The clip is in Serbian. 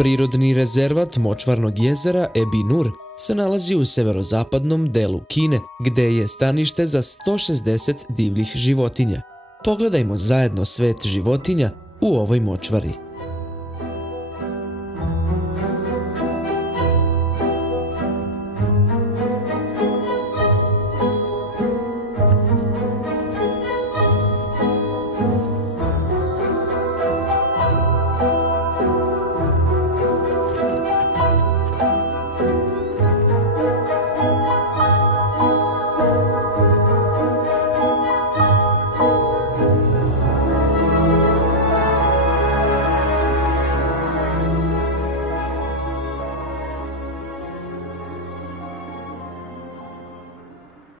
Prirodni rezervat močvarnog jezera Ebi Nur se nalazi u severozapadnom delu Kine, gde je stanište za 160 divljih životinja. Pogledajmo zajedno svet životinja u ovoj močvari.